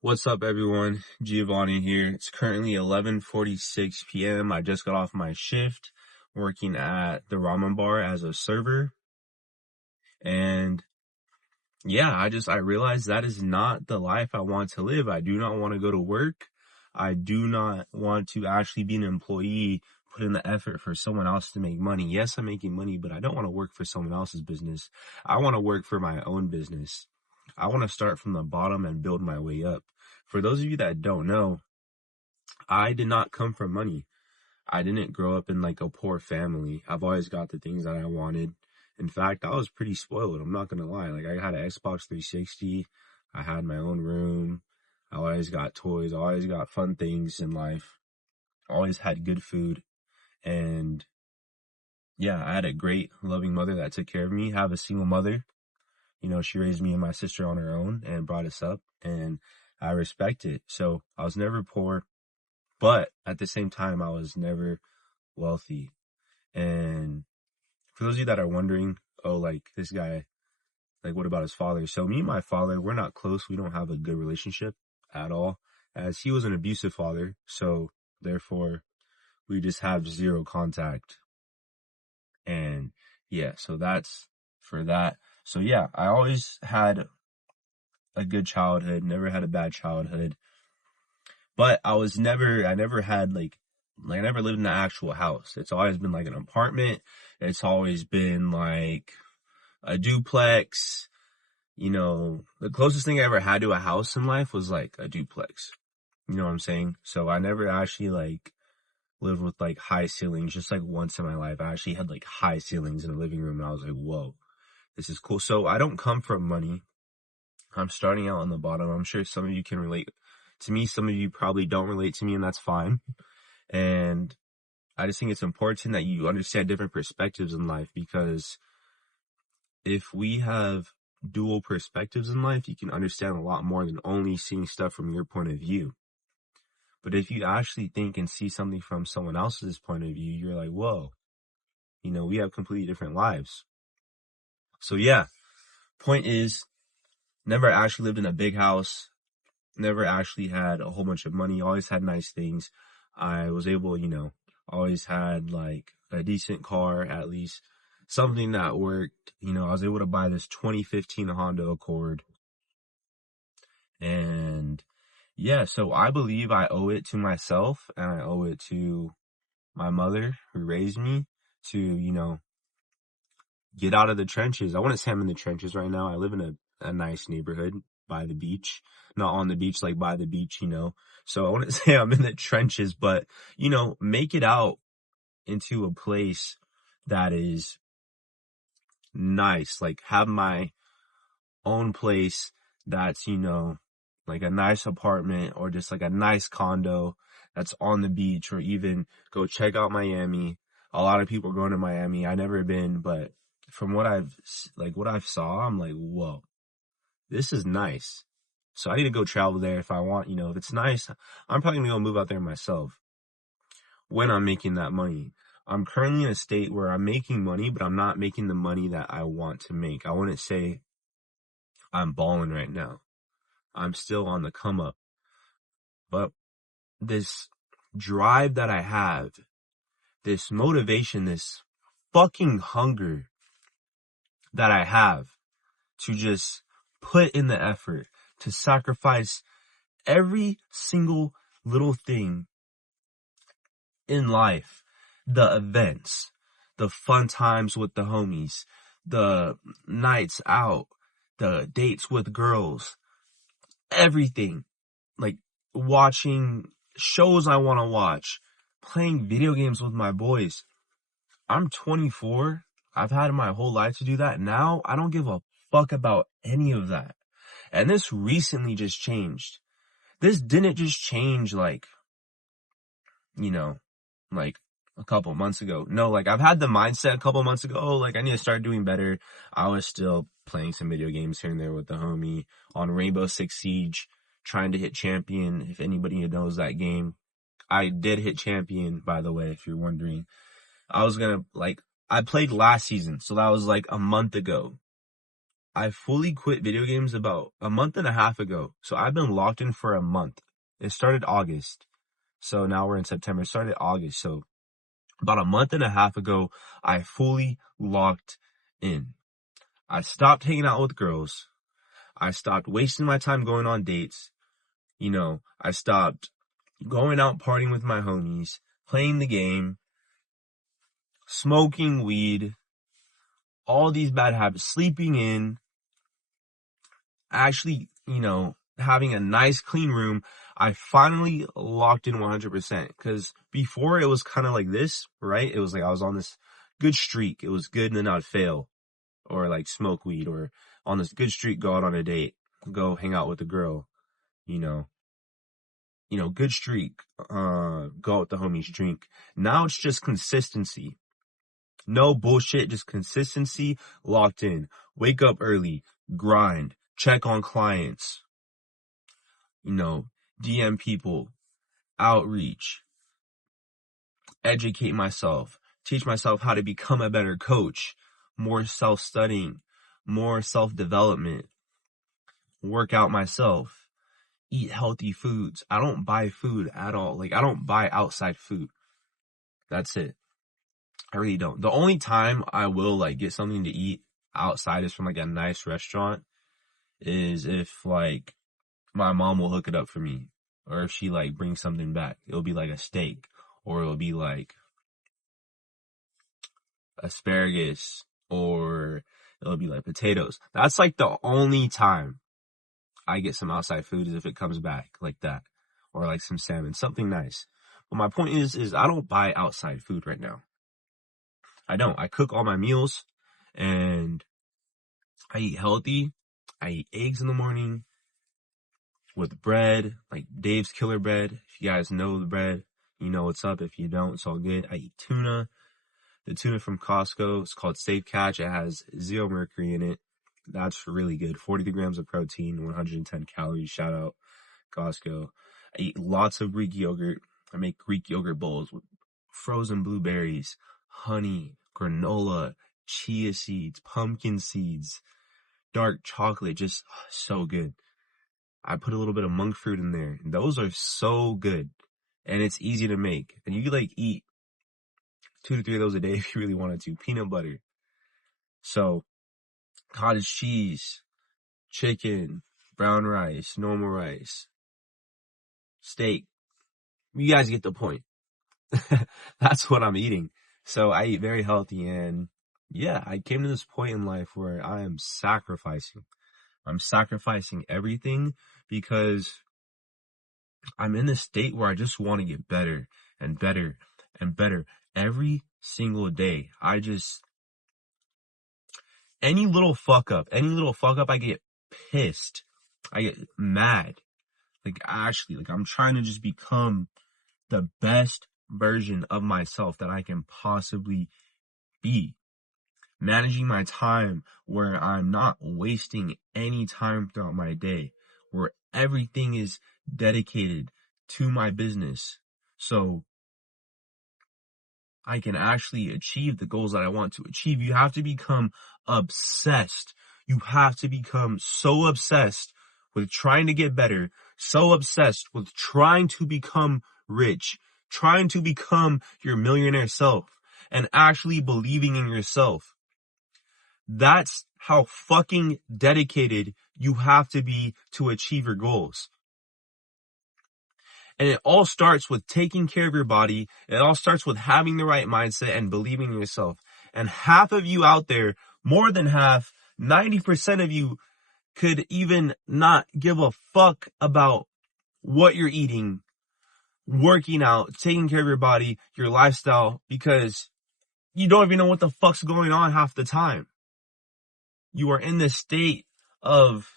What's up, everyone? Giovanni here. It's currently 11:46 p.m. I just got off my shift working at the ramen bar as a server. And yeah, I realized that is not the life I want to live. I do not want to go to work. I do not want to actually be an employee, put in the effort for someone else to make money. Yes, I'm making money, but I don't want to work for someone else's business. I want to work for my own business. I want to start from the bottom and build my way up. For those of you that don't know, I did not come from money. I didn't grow up in like a poor family. I've always got the things that I wanted. In fact, I was pretty spoiled. I'm not gonna lie. Like, I had an Xbox 360. I had my own room. I always got toys. I always got fun things in life. I always had good food. And yeah, I had a great loving mother that took care of me. I have a single mother. She raised me and my sister on her own and brought us up, and I respect it. So I was never poor. But at the same time, I was never wealthy. And for those of you that are wondering, oh, like, this guy, like, what about his father? So me and my father, we're not close. We don't have a good relationship at all, as he was an abusive father. So therefore, we just have zero contact. And yeah, so that's for that. So yeah, I always had a good childhood, never had a bad childhood. But I never had I never lived in an actual house. It's always been like an apartment. It's always been like a duplex. The closest thing I ever had to a house in life was like a duplex. You know what I'm saying? So I never actually like lived with like high ceilings. Just like once in my life, I actually had like high ceilings in the living room, and I was like, whoa, this is cool. So I don't come from money. I'm starting out on the bottom. I'm sure some of you can relate to me. Some of you probably don't relate to me, and that's fine. And I just think it's important that you understand different perspectives in life, because if we have dual perspectives in life, you can understand a lot more than only seeing stuff from your point of view. But if you actually think and see something from someone else's point of view, you're like, whoa, we have completely different lives. So yeah, point is, never actually lived in a big house, never actually had a whole bunch of money, always had nice things. I was able, always had like a decent car, at least something that worked. I was able to buy this 2015 Honda Accord. And yeah, so I believe I owe it to myself, and I owe it to my mother who raised me to, get out of the trenches. I wouldn't say I'm in the trenches right now. I live in a nice neighborhood by the beach, not on the beach, like by the beach, So I wouldn't say I'm in the trenches, but, make it out into a place that is nice. Like, have my own place that's, like a nice apartment, or just like a nice condo that's on the beach, or even go check out Miami. A lot of people are going to Miami. I've never been, but from what I've saw, I'm like, whoa, this is nice. So I need to go travel there if I want. If it's nice, I'm probably gonna go move out there myself when I'm making that money. I'm currently in a state where I'm making money, but I'm not making the money that I want to make. I wouldn't say I'm balling right now. I'm still on the come up. But this drive that I have, this motivation, this fucking hunger that I have to just put in the effort, to sacrifice every single little thing in life, the events, the fun times with the homies, the nights out, the dates with girls, everything, like watching shows I want to watch, playing video games with my boys. I'm 24. I've had my whole life to do that. Now I don't give a fuck about any of that. And this recently just changed. This didn't just change like a couple months ago. No, like, I've had the mindset a couple months ago, oh, like, I need to start doing better. I was still playing some video games here and there with the homie on Rainbow Six Siege, trying to hit champion, if anybody knows that game. I did hit champion, by the way, if you're wondering. I played last season, so that was like a month ago. I fully quit video games about a month and a half ago. So I've been locked in for a month. It started August. So now we're in September. It started August. So about a month and a half ago, I fully locked in. I stopped hanging out with girls. I stopped wasting my time going on dates. You know, I stopped going out partying with my homies, playing the game, smoking weed, all these bad habits, sleeping in, actually, having a nice clean room. I finally locked in 100% because before it was kind of like this, right? It was like I was on this good streak. It was good and then I'd fail or like smoke weed or on this good streak, go out on a date, go hang out with a girl, good streak, go out with the homies, drink. Now it's just consistency. No bullshit, just consistency, locked in. Wake up early, grind, check on clients, DM people, outreach, educate myself, teach myself how to become a better coach, more self-studying, more self-development, work out myself, eat healthy foods. I don't buy food at all. Like, I don't buy outside food. That's it. I really don't. The only time I will like get something to eat outside is from like a nice restaurant is if like my mom will hook it up for me, or if she like brings something back. It'll be like a steak, or it'll be like asparagus, or it'll be like potatoes. That's like the only time I get some outside food is if it comes back like that, or like some salmon, something nice. But my point is I don't buy outside food right now. I don't. I cook all my meals and I eat healthy. I eat eggs in the morning with bread, like Dave's Killer Bread. If you guys know the bread, you know what's up. If you don't, it's all good. I eat tuna. The tuna from Costco, it's called Safe Catch. It has 0 mercury in it. That's really good. 43 grams of protein, 110 calories. Shout out Costco. I eat lots of Greek yogurt. I make Greek yogurt bowls with frozen blueberries, honey, granola, chia seeds, pumpkin seeds, dark chocolate, just so good. I put a little bit of monk fruit in there. And those are so good. And it's easy to make. And you could like eat 2 to 3 of those a day if you really wanted to. Peanut butter. So, cottage cheese, chicken, brown rice, normal rice, steak. You guys get the point. That's what I'm eating. So I eat very healthy, and yeah, I came to this point in life where I am sacrificing. I'm sacrificing everything because I'm in this state where I just want to get better and better and better every single day. Any little fuck up, I get pissed. I get mad. Like, actually, like, I'm trying to just become the best version of myself that I can possibly be. Managing my time where I'm not wasting any time throughout my day, where everything is dedicated to my business. So I can actually achieve the goals that I want to achieve. You have to become obsessed. You have to become so obsessed with trying to get better, so obsessed with trying to become rich, trying to become your millionaire self, and actually believing in yourself. That's how fucking dedicated you have to be to achieve your goals. And it all starts with taking care of your body. It all starts with having the right mindset and believing in yourself. And half of you out there, more than half, 90% of you could even not give a fuck about what you're eating, working out, taking care of your body, your lifestyle, because you don't even know what the fuck's going on half the time. You are in this state of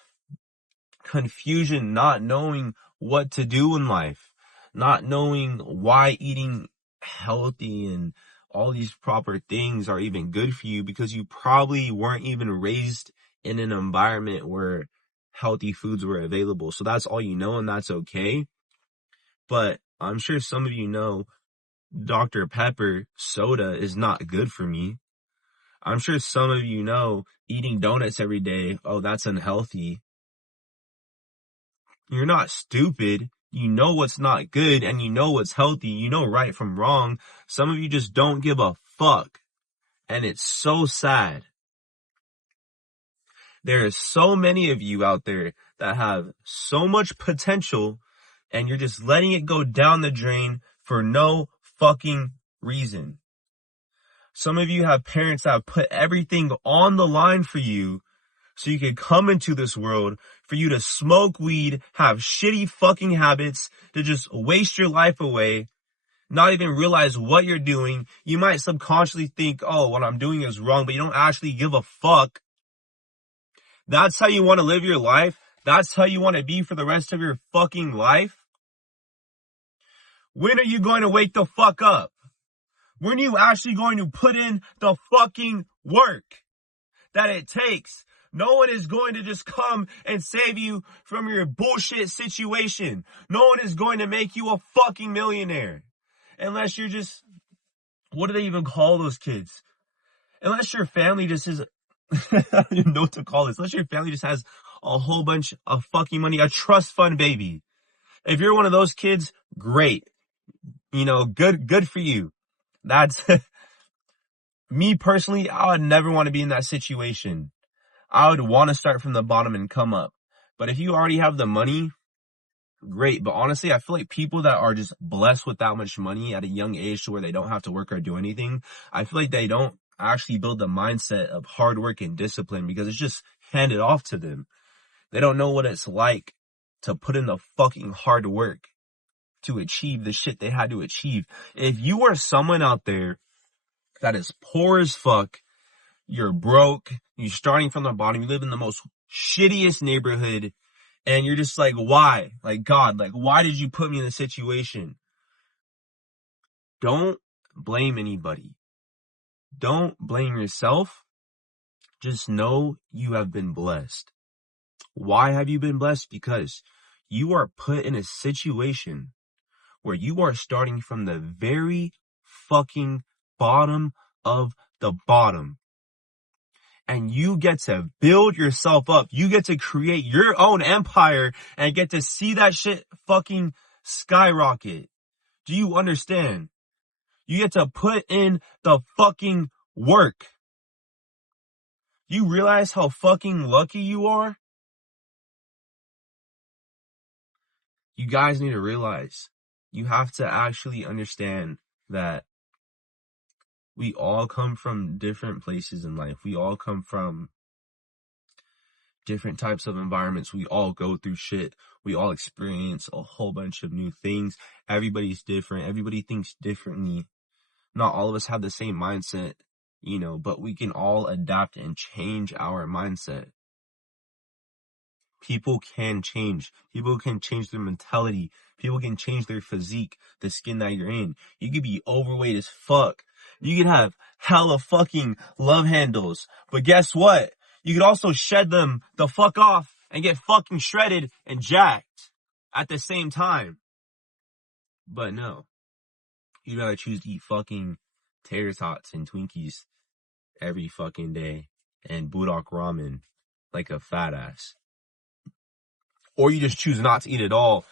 confusion, not knowing what to do in life, not knowing why eating healthy and all these proper things are even good for you, because you probably weren't even raised in an environment where healthy foods were available. So that's all you know, and that's okay. But I'm sure some of you know Dr. Pepper soda is not good for me. I'm sure some of you know eating donuts every day, oh, that's unhealthy. You're not stupid. You know what's not good and you know what's healthy. You know right from wrong. Some of you just don't give a fuck. And it's so sad. There are so many of you out there that have so much potential and you're just letting it go down the drain for no fucking reason. Some of you have parents that have put everything on the line for you so you can come into this world, for you to smoke weed, have shitty fucking habits, to just waste your life away, not even realize what you're doing. You might subconsciously think, oh, what I'm doing is wrong, but you don't actually give a fuck. That's how you want to live your life? That's how you want to be for the rest of your fucking life? When are you going to wake the fuck up? When are you actually going to put in the fucking work that it takes? No one is going to just come and save you from your bullshit situation. No one is going to make you a fucking millionaire. Unless you're just, what do they even call those kids? Unless your family just is, I don't even know what to call this. Unless your family just has a whole bunch of fucking money, a trust fund baby. If you're one of those kids, great. You know, good for you. That's, me personally, I would never want to be in that situation. I would want to start from the bottom and come up. But if you already have the money, great. But honestly, I feel like people that are just blessed with that much money at a young age to where they don't have to work or do anything, I feel like they don't actually build the mindset of hard work and discipline because it's just handed off to them. They don't know what it's like to put in the fucking hard work to achieve the shit they had to achieve. If you are someone out there that is poor as fuck, you're broke, you're starting from the bottom, you live in the most shittiest neighborhood, and you're just like, why? Like, God, like, why did you put me in this situation? Don't blame anybody. Don't blame yourself. Just know you have been blessed. Why have you been blessed? Because you are put in a situation where you are starting from the very fucking bottom of the bottom. And you get to build yourself up. You get to create your own empire and get to see that shit fucking skyrocket. Do you understand? You get to put in the fucking work. You realize how fucking lucky you are? You guys need to realize, you have to actually understand that we all come from different places in life. We all come from different types of environments. We all go through shit. We all experience a whole bunch of new things. Everybody's different. Everybody thinks differently. Not all of us have the same mindset, you know, but we can all adapt and change our mindset. People can change. People can change their mentality. People can change their physique, the skin that you're in. You could be overweight as fuck. You could have hella fucking love handles. But guess what? You could also shed them the fuck off and get fucking shredded and jacked at the same time. But no. You'd rather choose to eat fucking tater tots and Twinkies every fucking day and Budok ramen like a fat ass. Or you just choose not to eat at all,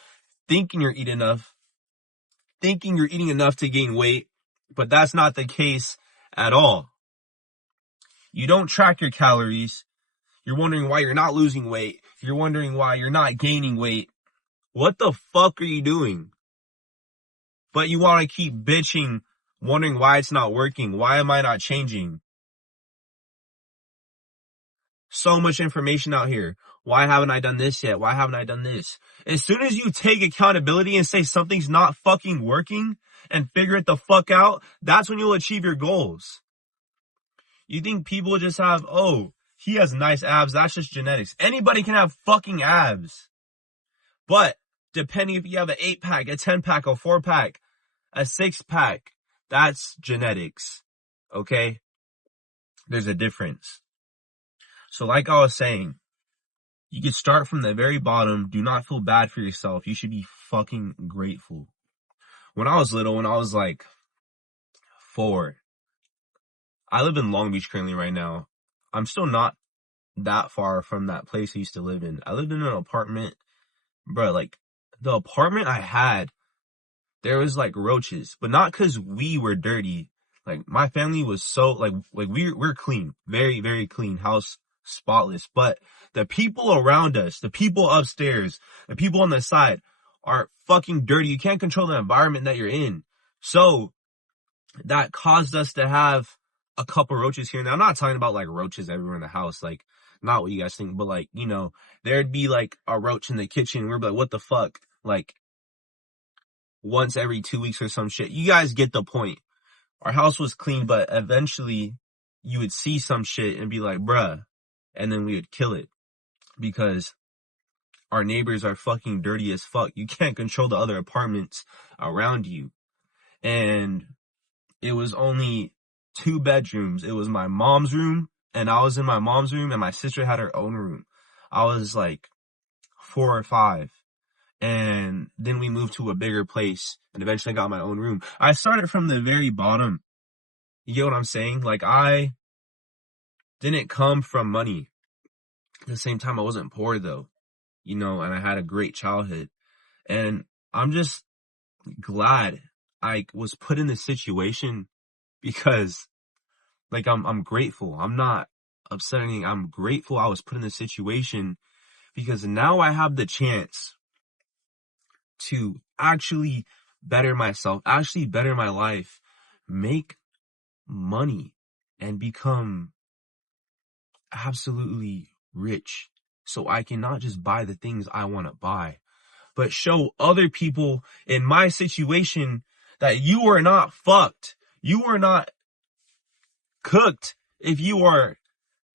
thinking you're eating enough to gain weight, but that's not the case at all. You don't track your calories. You're wondering why you're not losing weight. You're wondering why you're not gaining weight. What the fuck are you doing? But you want to keep bitching, wondering why it's not working. Why am I not changing? So much information out here. Why haven't I done this yet? Why haven't I done this? As soon as you take accountability and say something's not fucking working and figure it the fuck out, that's when you'll achieve your goals. You think people just have, oh, he has nice abs, that's just genetics. Anybody can have fucking abs. But depending if you have an 8-pack, a 10-pack, a 4-pack, a 6-pack, that's genetics. Okay? There's a difference. So like I was saying, you can start from the very bottom. Do not feel bad for yourself. You should be fucking grateful. When I was little, when I was like 4, I live in Long Beach currently right now. I'm still not that far from that place I used to live in. I lived in an apartment, bro, like, the apartment I had, there was like roaches, but not because we were dirty. Like, my family was so, like we're clean, very, very clean, house spotless. But the people around us, the people upstairs, the people on the side are fucking dirty. You can't control the environment that you're in. So that caused us to have a couple roaches here. Now, I'm not talking about like roaches everywhere in the house, like, not what you guys think, but like, you know, there'd be like a roach in the kitchen. We're like, what the fuck? Like, once every 2 weeks or some shit. You guys get the point. Our house was clean, but eventually you would see some shit and be like, bruh. And then we would kill it because our neighbors are fucking dirty as fuck. You can't control the other apartments around you. And it was only 2 bedrooms. It was my mom's room, and I was in my mom's room, and my sister had her own room. I was like 4 or 5. And then we moved to a bigger place and eventually got my own room. I started from the very bottom. You get what I'm saying? Like, I didn't come from money. At the same time, I wasn't poor though, you know, and I had a great childhood. And I'm just glad I was put in this situation because, like, I'm grateful. I'm not upset or anything. I'm grateful I was put in this situation because now I have the chance to actually better myself, actually better my life, make money, and become absolutely rich. So I can not just buy the things I want to buy, but show other people in my situation that you are not fucked. You are not cooked if you are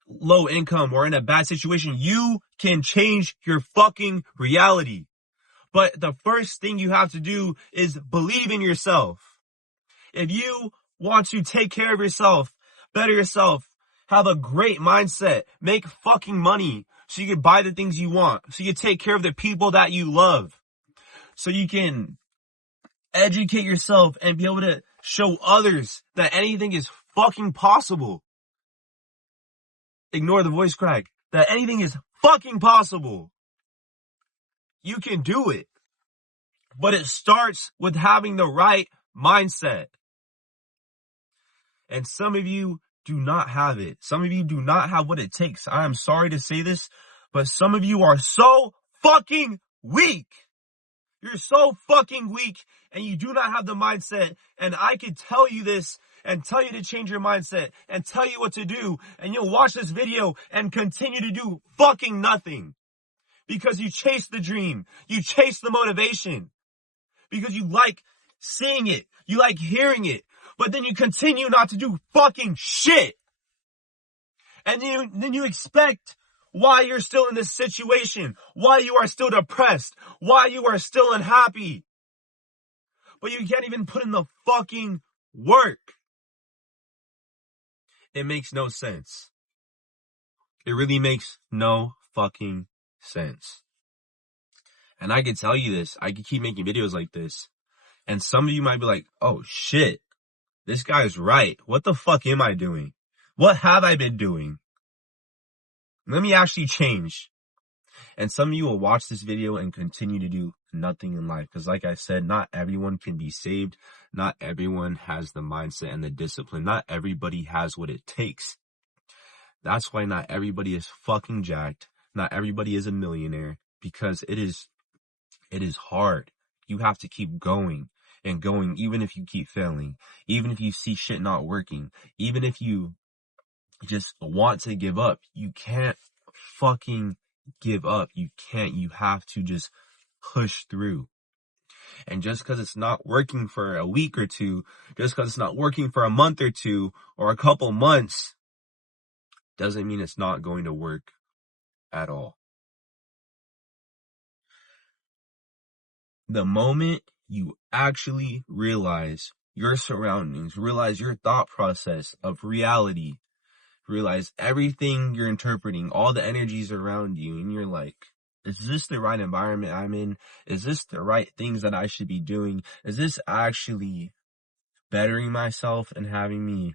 low income or in a bad situation. You can change your fucking reality. But the first thing you have to do is believe in yourself. If you want to take care of yourself, better yourself, have a great mindset, make fucking money so you can buy the things you want, so you can take care of the people that you love, so you can educate yourself and be able to show others that anything is fucking possible. Ignore the voice crack. That anything is fucking possible. You can do it. But it starts with having the right mindset. And some of you do not have it. Some of you do not have what it takes. I am sorry to say this, but some of you are so fucking weak. You're so fucking weak and you do not have the mindset. And I could tell you this and tell you to change your mindset and tell you what to do. And you'll watch this video and continue to do fucking nothing. Because you chase the dream. You chase the motivation. Because you like seeing it. You like hearing it. But then you continue not to do fucking shit. And then you expect why you're still in this situation, why you are still depressed, why you are still unhappy. But you can't even put in the fucking work. It makes no sense. It really makes no fucking sense. And I can tell you this, I could keep making videos like this. And some of you might be like, oh shit, this guy's right. What the fuck am I doing? What have I been doing? Let me actually change. And some of you will watch this video and continue to do nothing in life. Because like I said, not everyone can be saved. Not everyone has the mindset and the discipline. Not everybody has what it takes. That's why not everybody is fucking jacked. Not everybody is a millionaire. Because it is hard. You have to keep going and going, even if you keep failing. Even if you see shit not working. Even if you just want to give up. You can't fucking give up. You can't. You have to just push through. And just because it's not working for a week or two, just because it's not working for a month or two or a couple months, doesn't mean it's not going to work at all. The moment you actually realize your surroundings, realize your thought process of reality, realize everything you're interpreting, all the energies around you, and you're like, is this the right environment I'm in? Is this the right things that I should be doing? Is this actually bettering myself and having me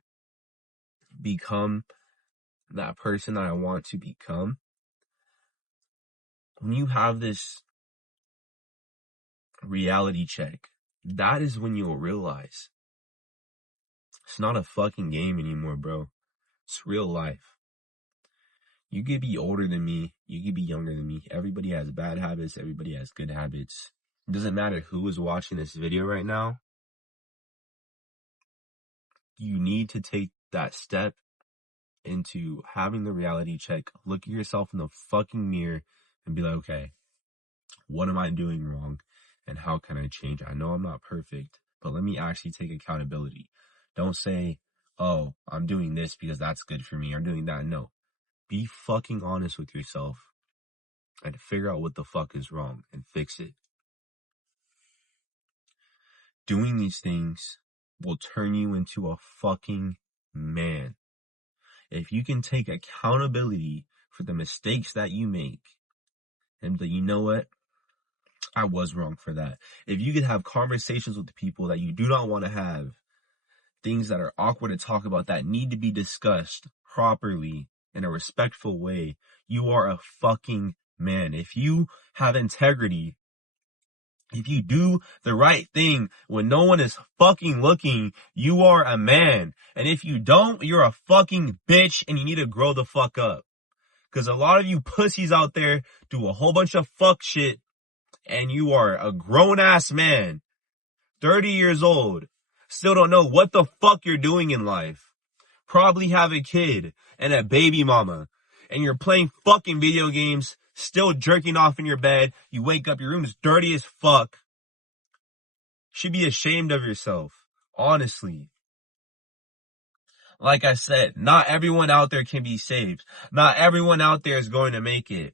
become that person that I want to become, when you have this reality check, that is when you'll realize it's not a fucking game anymore, bro. It's real life. You could be older than me. You could be younger than me. Everybody has bad habits. Everybody has good habits. It doesn't matter who is watching this video right now. You need to take that step into having the reality check. Look at yourself in the fucking mirror and be like, okay, what am I doing wrong? And how can I change? I know I'm not perfect, but let me actually take accountability. Don't say, oh, I'm doing this because that's good for me. I'm doing that. No. Be fucking honest with yourself and figure out what the fuck is wrong and fix it. Doing these things will turn you into a fucking man. If you can take accountability for the mistakes that you make and that, you know what? I was wrong for that. If you could have conversations with the people that you do not want to have, things that are awkward to talk about that need to be discussed properly in a respectful way, you are a fucking man. If you have integrity, if you do the right thing when no one is fucking looking, you are a man. And if you don't, you're a fucking bitch and you need to grow the fuck up. Because a lot of you pussies out there do a whole bunch of fuck shit and you are a grown-ass man, 30 years old, still don't know what the fuck you're doing in life. Probably have a kid and a baby mama, and you're playing fucking video games, still jerking off in your bed. You wake up, your room's dirty as fuck. Should be ashamed of yourself, honestly. Like I said, not everyone out there can be saved. Not everyone out there is going to make it.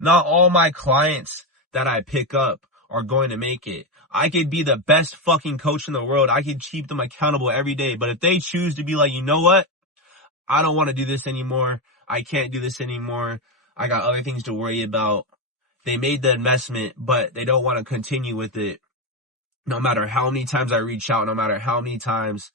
Not all my clients that I pick up are going to make it. I could be the best fucking coach in the world. I could keep them accountable every day. But if they choose to be like, you know what? I don't want to do this anymore. I can't do this anymore. I got other things to worry about. They made the investment, but they don't want to continue with it. No matter how many times I reach out, no matter how many times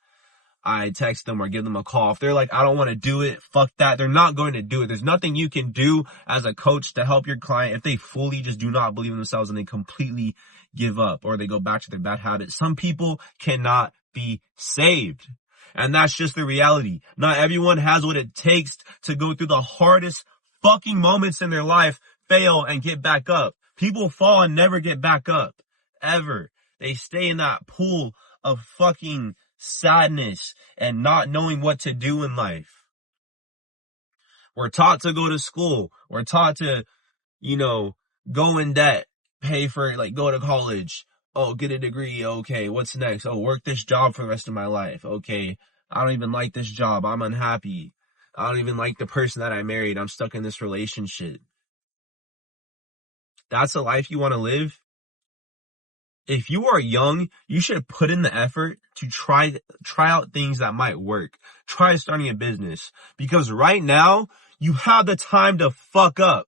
I text them or give them a call. If they're like, I don't want to do it, fuck that. They're not going to do it. There's nothing you can do as a coach to help your client if they fully just do not believe in themselves and they completely give up or they go back to their bad habits. Some people cannot be saved. And that's just the reality. Not everyone has what it takes to go through the hardest fucking moments in their life, fail, and get back up. People fall and never get back up. Ever. They stay in that pool of fucking sadness and not knowing what to do in life. We're taught to go to school. We're taught to, go in debt, pay for, go to college. Oh, get a degree. Okay, what's next? Oh, work this job for the rest of my life. Okay, I don't even like this job. I'm unhappy. I don't even like the person that I married. I'm stuck in this relationship. That's a life you want to live? If you are young, you should put in the effort to try out things that might work. Try starting a business. Because right now, you have the time to fuck up.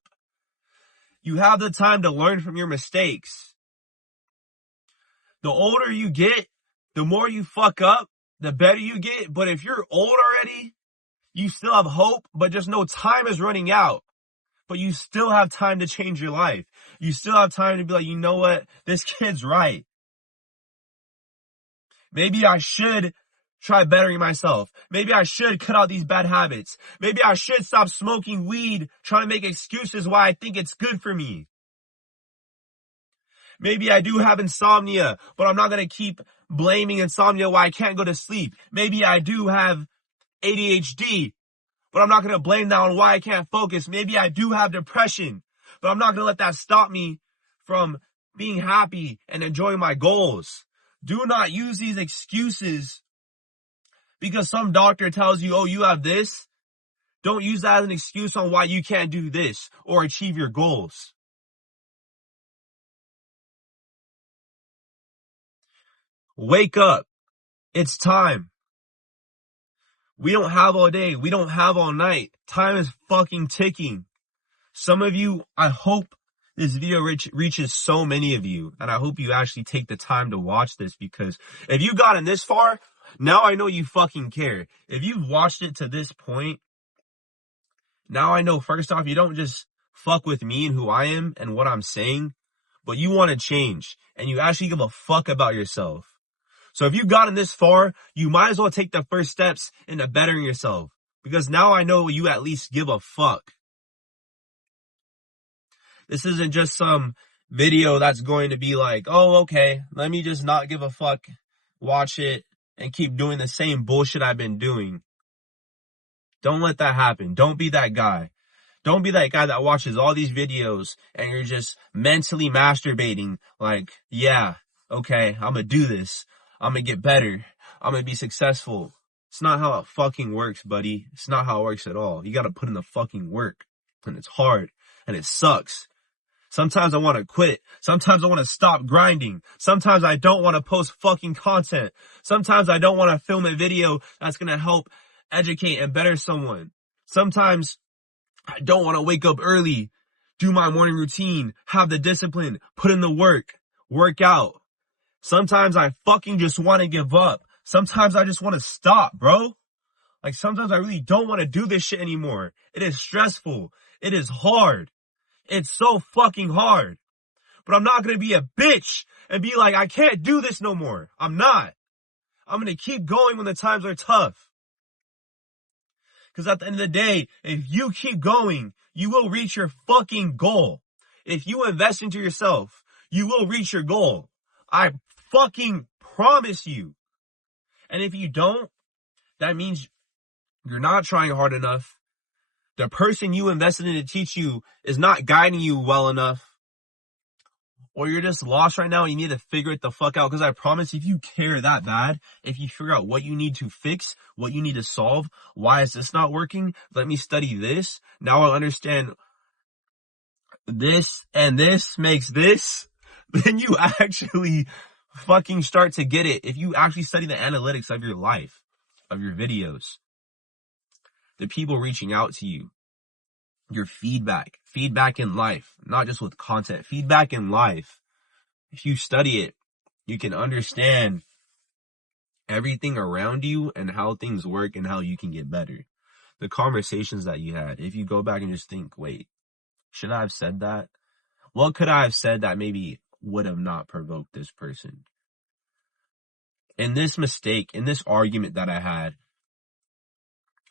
You have the time to learn from your mistakes. The older you get, the more you fuck up, the better you get. But if you're old already, you still have hope, but just know time is running out. But you still have time to change your life. You still have time to be like, you know what? This kid's right. Maybe I should try bettering myself. Maybe I should cut out these bad habits. Maybe I should stop smoking weed, trying to make excuses why I think it's good for me. Maybe I do have insomnia, but I'm not going to keep blaming insomnia why I can't go to sleep. Maybe I do have ADHD, but I'm not going to blame that on why I can't focus. Maybe I do have depression, but I'm not going to let that stop me from being happy and enjoying my goals. Do not use these excuses because some doctor tells you, oh, you have this. Don't use that as an excuse on why you can't do this or achieve your goals. Wake up. It's time. We don't have all day. We don't have all night. Time is fucking ticking. Some of you, I hope this video reaches so many of you, and I hope you actually take the time to watch this, because if you've gotten this far, Now I know you fucking care. If you've watched it to this point, now I know first off, you don't just fuck with me and who I am and what I'm saying, but you want to change and you actually give a fuck about yourself. So if you've gotten this far, you might as well take the first steps into bettering yourself, because now I know you at least give a fuck. This isn't just some video that's going to be like, oh, okay, let me just not give a fuck, watch it, and keep doing the same bullshit I've been doing. Don't let that happen. Don't be that guy. Don't be that guy that watches all these videos and you're just mentally masturbating like, yeah, okay, I'm gonna do this. I'm gonna get better. I'm gonna be successful. It's not how it fucking works, buddy. It's not how it works at all. You gotta put in the fucking work. And it's hard. And it sucks. Sometimes I want to quit. Sometimes I want to stop grinding. Sometimes I don't want to post fucking content. Sometimes I don't want to film a video that's gonna help educate and better someone. Sometimes I don't want to wake up early, do my morning routine, have the discipline, put in the work out. Sometimes I fucking just want to give up. Sometimes I just want to stop, bro. Like sometimes I really don't want to do this shit anymore. It is stressful. It is hard. It's so fucking hard. But I'm not going to be a bitch and be like, I can't do this no more. I'm not. I'm going to keep going when the times are tough. Because at the end of the day, if you keep going, you will reach your fucking goal. If you invest into yourself, you will reach your goal. I fucking promise you. And if you don't, that means you're not trying hard enough. The person you invested in to teach you is not guiding you well enough. Or you're just lost right now and you need to figure it the fuck out. Because I promise, if you care that bad, if you figure out what you need to fix, what you need to solve, why is this not working? Let me study this. Now I understand this and this makes this. Then you actually fucking start to get it. If you actually study the analytics of your life, of your videos, the people reaching out to you, your feedback in life, not just with content, feedback in life. If you study it, you can understand everything around you and how things work and how you can get better. The conversations that you had, if you go back and just think, wait, should I have said that? What could I have said that maybe would have not provoked this person? In this mistake, in this argument that I had,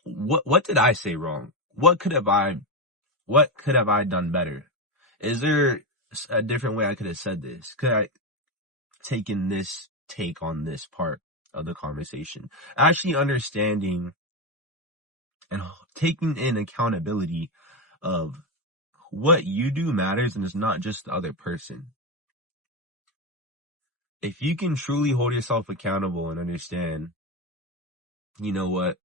what did I say wrong? What could have I done better? Is there a different way I could have said this? Could I taken this take on this part of the conversation? Actually understanding and taking in accountability of what you do matters and it's not just the other person. If you can truly hold yourself accountable and understand, you know what,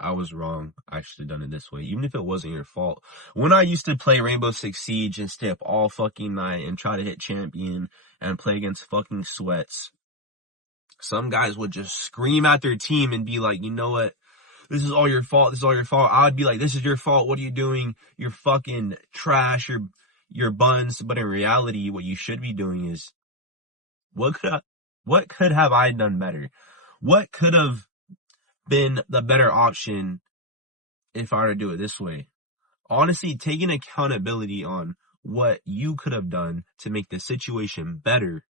I was wrong, I should have done it this way, even if it wasn't your fault. When I used to play Rainbow Six Siege and stay up all fucking night and try to hit champion and play against fucking sweats, some guys would just scream at their team and be like, you know what, this is all your fault, this is all your fault. I would be like, this is your fault, what are you doing? You're fucking trash, you're buns. But in reality, what you should be doing is, what could have I done better? What could have been the better option if I were to do it this way? Honestly, taking accountability on what you could have done to make the situation better,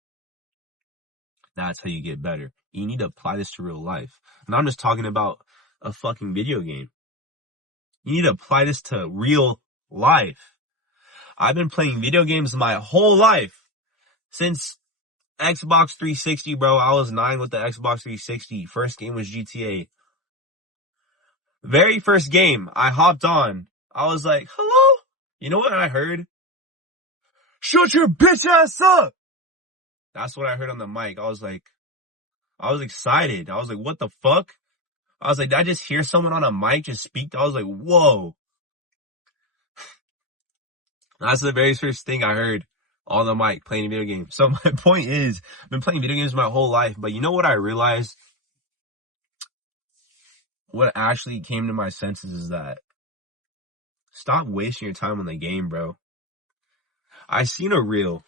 that's how you get better. You need to apply this to real life. And I'm just talking about a fucking video game. You need to apply this to real life. I've been playing video games my whole life. Since Xbox 360, bro. I was 9 with the Xbox 360. First game was GTA. Very first game, I hopped on. I was like, hello? You know what I heard? Shut your bitch ass up! That's what I heard on the mic. I was excited. I was like, what the fuck? I was like, did I just hear someone on a mic just speak? I was like, whoa. That's the very first thing I heard on the mic playing video games. So my point is, I've been playing video games my whole life, but you know what I realized? What actually came to my senses is that stop wasting your time on the game, bro. I seen a reel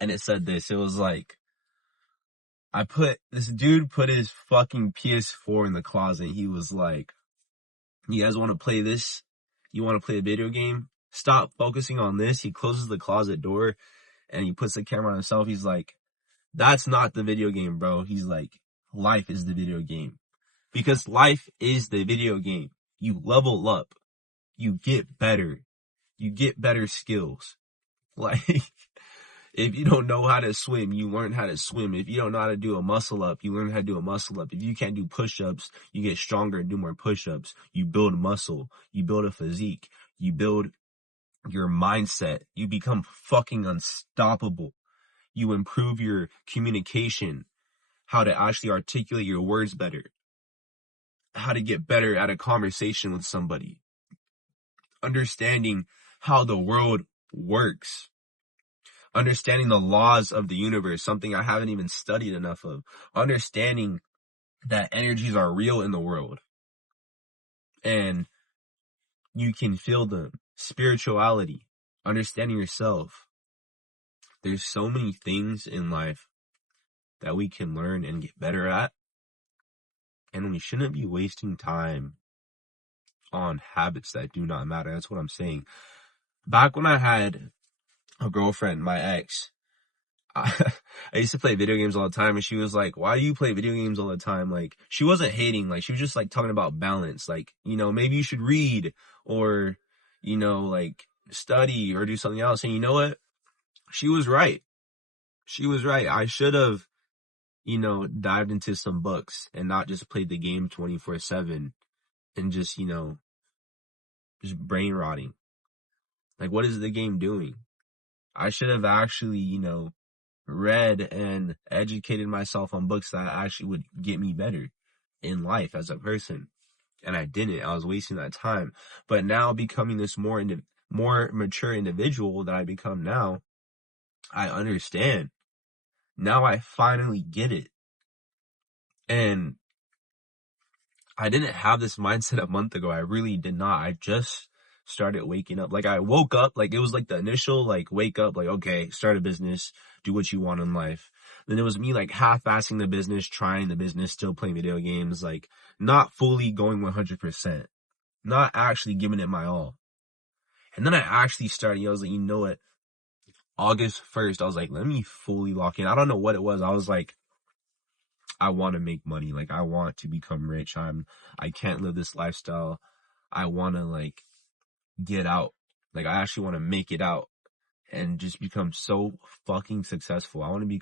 and it said this. It was like, This dude put his fucking PS4 in the closet. He was like, you guys want to play this? You want to play a video game? Stop focusing on this. He closes the closet door and he puts the camera on himself. He's like, that's not the video game, bro. He's like, life is the video game. Because life is the video game. You level up. You get better. You get better skills. Like, if you don't know how to swim, you learn how to swim. If you don't know how to do a muscle up, you learn how to do a muscle up. If you can't do push-ups, you get stronger and do more push-ups. You build muscle. You build a physique. You build your mindset. You become fucking unstoppable. You improve your communication, how to actually articulate your words better, how to get better at a conversation with somebody, understanding how the world works, understanding the laws of the universe, something I haven't even studied enough of, understanding that energies are real in the world and you can feel them, spirituality, understanding yourself. There's so many things in life that we can learn and get better at, and we shouldn't be wasting time on habits that do not matter. That's what I'm saying. Back when I had a girlfriend, my ex, I used to play video games all the time, and she was like, why do you play video games all the time? Like, she wasn't hating, like, she was just like talking about balance. Like, you know, maybe you should read or, you know, like study or do something else. And you know what? She was right. She was right. I should have, you know, dived into some books and not just played the game 24/7 and just, you know, just brain rotting. Like, what is the game doing? I should have actually, you know, read and educated myself on books that actually would get me better in life as a person. And I didn't. I was wasting that time. But now becoming this more mature individual that I become now, I understand. Now I finally get it. And I didn't have this mindset a month ago. I really did not. I just started waking up. Like, I woke up, like, it was like the initial, like, wake up, like, okay, start a business, do what you want in life. Then it was me, like, half-assing the business, trying the business, still playing video games, like, not fully going 100%, not actually giving it my all. And then I actually started, I was like, you know what, August 1st, I was like, let me fully lock in. I don't know what it was. I was like, I want to make money. Like, I want to become rich. I can't live this lifestyle. I want to, like, get out. Like, I actually want to make it out and just become so fucking successful. I want to be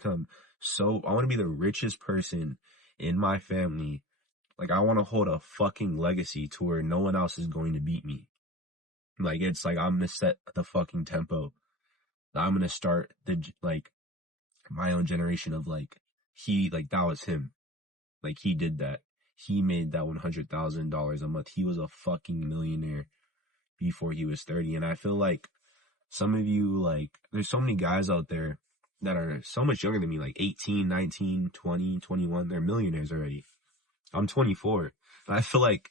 the richest person in my family. Like, I want to hold a fucking legacy to where no one else is going to beat me. Like, it's like, I'm going to set the fucking tempo. I'm going to start like, my own generation of, like, that was him. Like, he did that. He made that $100,000 a month. He was a fucking millionaire before he was 30. And I feel like some of you, like, there's so many guys out there that are so much younger than me, like 18, 19, 20, 21. They're millionaires already. I'm 24. And I feel like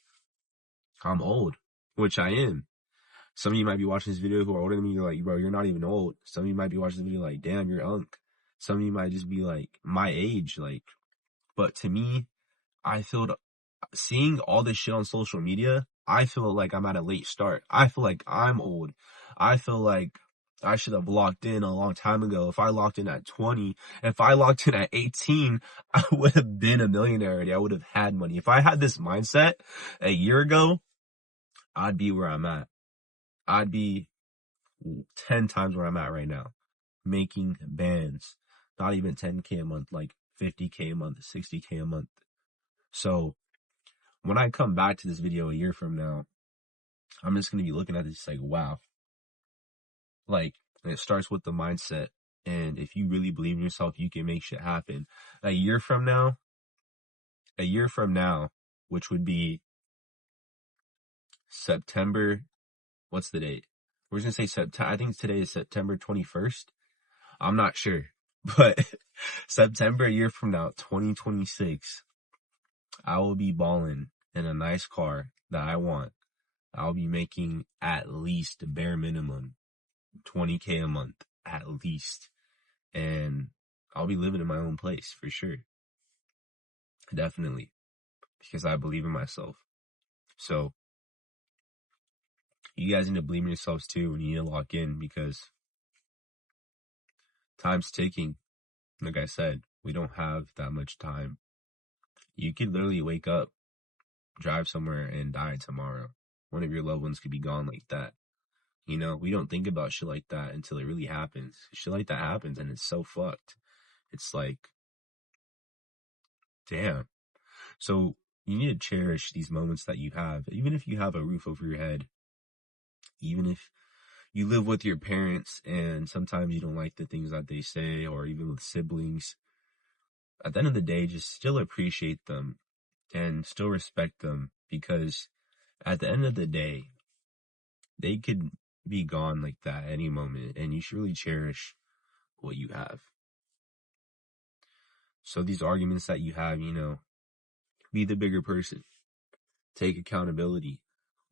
I'm old, which I am. Some of you might be watching this video who are older than me. You're like, bro, you're not even old. Some of you might be watching this video like, damn, you're unk. Some of you might just be like my age. Like, but to me, I feel seeing all this shit on social media, I feel like I'm at a late start. I feel like I'm old. I feel like I should have locked in a long time ago. If I locked in at 20, if I locked in at 18, I would have been a millionaire already. I would have had money. If I had this mindset a year ago, I'd be where I'm at. I'd be 10 times where I'm at right now, making bands. Not even 10K a month, like 50K a month, 60K a month. So when I come back to this video a year from now, I'm just going to be looking at this like, wow. Like, it starts with the mindset. And if you really believe in yourself, you can make shit happen. A year from now, which would be September, what's the date? We're just going to say September. I think today is September 21st. I'm not sure. But September, a year from now, 2026, I will be balling in a nice car that I want. I'll be making at least bare minimum 20K a month, at least. And I'll be living in my own place for sure. Definitely. Because I believe in myself. So you guys need to believe in yourselves too, and you need to lock in because time's ticking. Like I said, we don't have that much time. You could literally wake up, drive somewhere, and die tomorrow. One of your loved ones could be gone like that. You know, we don't think about shit like that until it really happens. Shit like that happens and it's so fucked. It's like, damn. So you need to cherish these moments that you have, even if you have a roof over your head, even if you live with your parents and sometimes you don't like the things that they say, or even with siblings. At the end of the day, just still appreciate them and still respect them, because at the end of the day, they could be gone like that any moment, and you should really cherish what you have. So these arguments that you have, be the bigger person. Take accountability.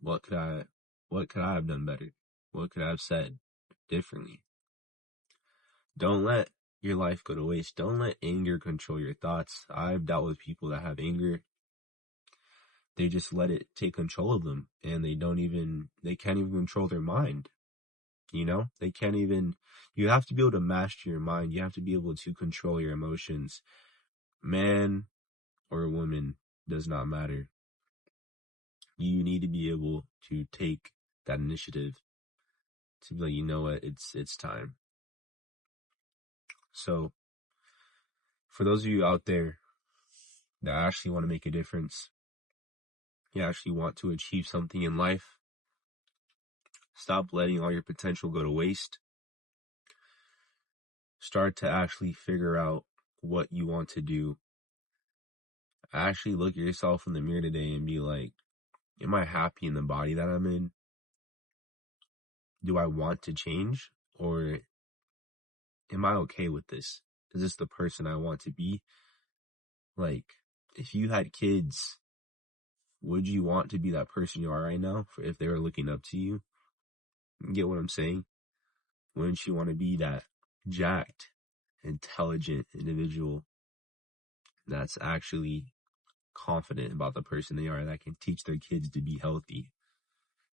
What could I have done better? What could I have said differently? Don't let your life go to waste. Don't let anger control your thoughts. I've dealt with people that have anger. They just let it take control of them, and they can't even control their mind. They can't even, you have to be able to master your mind. You have to be able to control your emotions. Man or woman does not matter. You need to be able to take that initiative to be like, you know what, it's time. So for those of you out there that actually want to make a difference, you actually want to achieve something in life, stop letting all your potential go to waste. Start to actually figure out what you want to do. Actually look at yourself in the mirror today and be like, am I happy in the body that I'm in? Do I want to change? Or am I okay with this? Is this the person I want to be? Like, if you had kids, would you want to be that person you are right now if they were looking up to you? You get what I'm saying? Wouldn't you want to be that jacked, intelligent individual that's actually confident about the person they are, that can teach their kids to be healthy,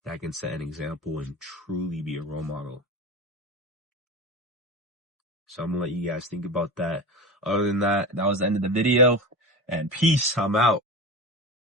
that can set an example and truly be a role model? So I'm gonna let you guys think about that. Other than that, that was the end of the video, and peace. I'm out.